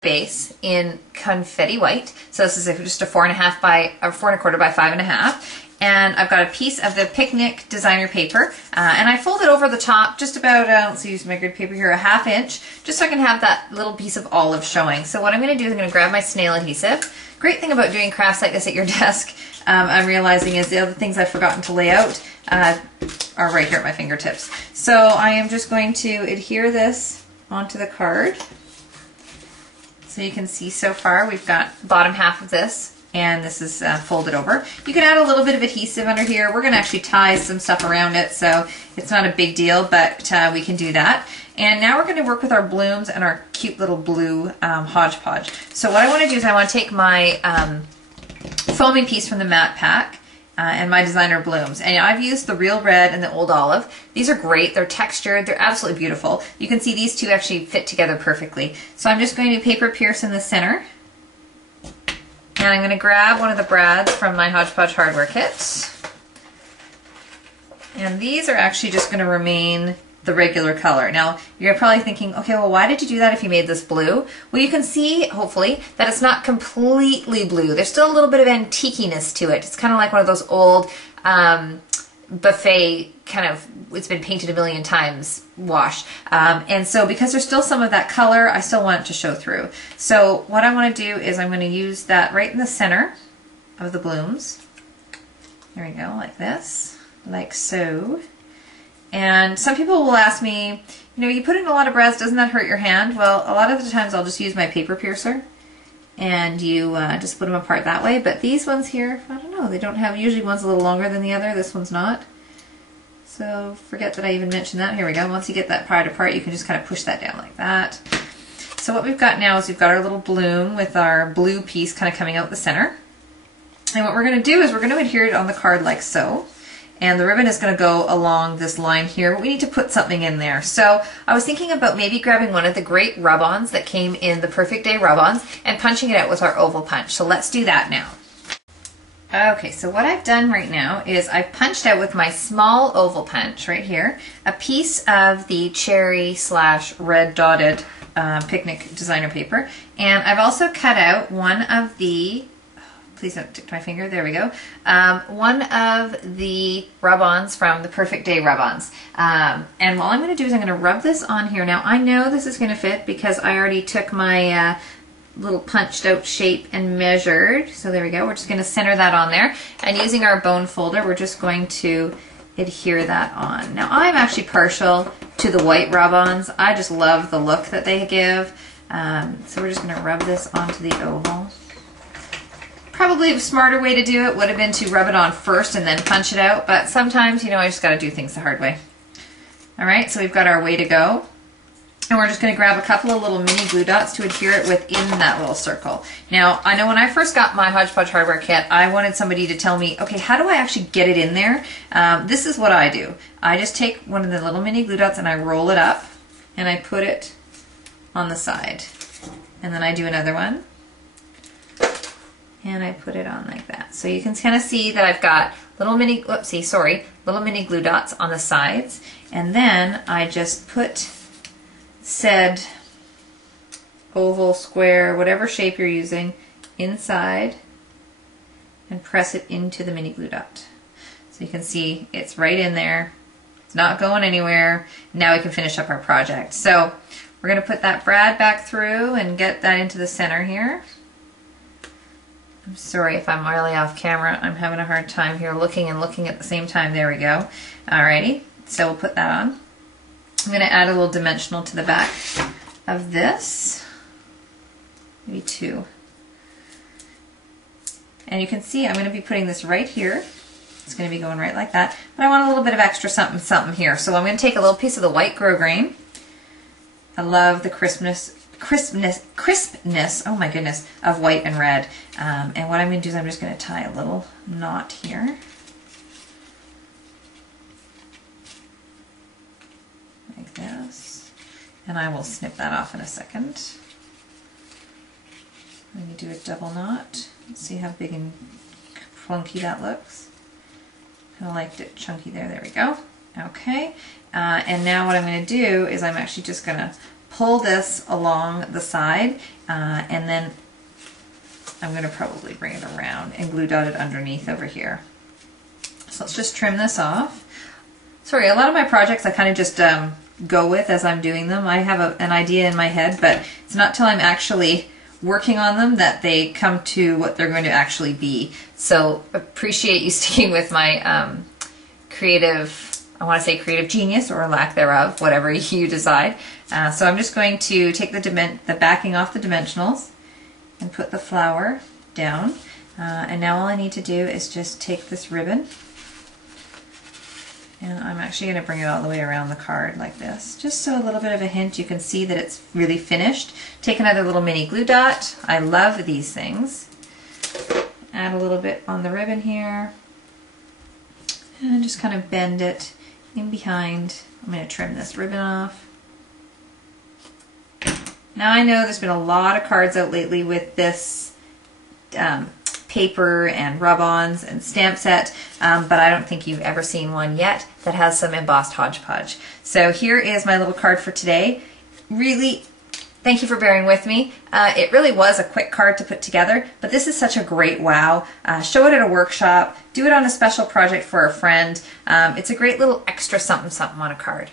base in confetti white. So this is just a 4.5 by, or 4.25 by 5.5. And I've got a piece of the picnic designer paper, and I fold it over the top just about, let's use my grid paper here, a 1/2 inch, just so I can have that little piece of olive showing. So what I'm going to do is I'm going to grab my snail adhesive. Great thing about doing crafts like this at your desk, I'm realizing, is the other things I've forgotten to lay out are right here at my fingertips. So I am just going to adhere this onto the card. So you can see so far we've got the bottom half of this, and this is folded over. You can add a little bit of adhesive under here. We're going to actually tie some stuff around it, so it's not a big deal, but we can do that. And now we're going to work with our blooms and our cute little blue HodgePodge. So what I want to do is I want to take my foaming piece from the matte pack and my designer blooms. And I've used the real red and the old olive. These are great. They're textured. They're absolutely beautiful. You can see these two actually fit together perfectly. So I'm just going to paper pierce in the center. And I'm going to grab one of the brads from my HodgePodge hardware kit. And these are actually just going to remain the regular color. Now, you're probably thinking, okay, well, why did you do that if you made this blue? Well, you can see, hopefully, that it's not completely blue. There's still a little bit of antiquiness to it. It's kind of like one of those old buffet kind of, it's been painted a million times wash. And so because there's still some of that color, I still want it to show through. So what I want to do is I'm going to use that right in the center of the blooms. There we go, like this, like so. And some people will ask me, you know, you put in a lot of brads, doesn't that hurt your hand? Well, a lot of the times I'll just use my paper piercer and you just split them apart that way. But these ones here, I don't know, they don't have, usually one's a little longer than the other, this one's not. So forget that I even mentioned that. Here we go. Once you get that part apart, you can just kind of push that down like that. So what we've got now is we've got our little bloom with our blue piece kind of coming out the center. And what we're going to do is we're going to adhere it on the card like so. And the ribbon is going to go along this line here, but we need to put something in there. So I was thinking about maybe grabbing one of the great rub-ons that came in the Perfect Day rub-ons and punching it out with our oval punch. So let's do that now. Okay, so what I've done right now is I've punched out with my small oval punch right here a piece of the cherry / red dotted picnic designer paper. And I've also cut out one of the, please don't stick to my finger, there we go, one of the rub-ons from the Perfect Day rub-ons. And all I'm going to do is I'm going to rub this on here. Now I know this is going to fit because I already took my little punched out shape and measured. So there we go. We're just going to center that on there. And using our bone folder, we're just going to adhere that on. Now I'm actually partial to the white rub-ons. I just love the look that they give. So we're just going to rub this onto the oval. Probably a smarter way to do it would have been to rub it on first and then punch it out, but sometimes, you know, I just got to do things the hard way. All right, so we've got our way to go. And we're just going to grab a couple of little mini glue dots to adhere it within that little circle. Now, I know when I first got my HodgePodge hardware kit, I wanted somebody to tell me, okay, how do I actually get it in there? This is what I do. I just take one of the little mini glue dots and I roll it up and I put it on the side. And then I do another one. And I put it on like that. So you can kind of see that I've got little mini, whoopsie, sorry, little mini glue dots on the sides. And then I just put said oval, square, whatever shape you're using, inside and press it into the mini glue dot. So you can see it's right in there. It's not going anywhere. Now we can finish up our project. So we're going to put that brad back through and get that into the center here. I'm sorry if I'm really off camera. I'm having a hard time here looking and looking at the same time. There we go. Alrighty, so we'll put that on. I'm going to add a little dimensional to the back of this. Maybe 2. And you can see I'm going to be putting this right here. It's going to be going right like that. But I want a little bit of extra something here. So I'm going to take a little piece of the white grosgrain. I love the crispness, oh my goodness, of white and red. And what I'm going to do is I'm just going to tie a little knot here. Like this. And I will snip that off in a second. Let me do a double knot. Let's see how big and funky that looks. Kind of liked it chunky there. There we go. Okay. And now what I'm going to do is I'm actually just going to pull this along the side, and then I'm going to probably bring it around and glue dot it underneath over here. So let's just trim this off. Sorry, a lot of my projects I kind of just go with as I'm doing them. I have an idea in my head, but it's not till I'm actually working on them that they come to what they're going to actually be. So appreciate you sticking with my creative, I want to say creative genius or lack thereof, whatever you decide. So I'm just going to take the backing off the dimensionals and put the flower down. And now all I need to do is just take this ribbon, and I'm actually going to bring it all the way around the card like this, just so a little bit of a hint you can see that it's really finished. Take another little mini glue dot. I love these things. Add a little bit on the ribbon here, and just kind of bend it in behind. I'm going to trim this ribbon off. Now I know there's been a lot of cards out lately with this paper and rub-ons and stamp set, but I don't think you've ever seen one yet that has some embossed HodgePodge. So here is my little card for today. Really, thank you for bearing with me. It really was a quick card to put together, but this is such a great wow. Show it at a workshop, do it on a special project for a friend. It's a great little extra something something on a card.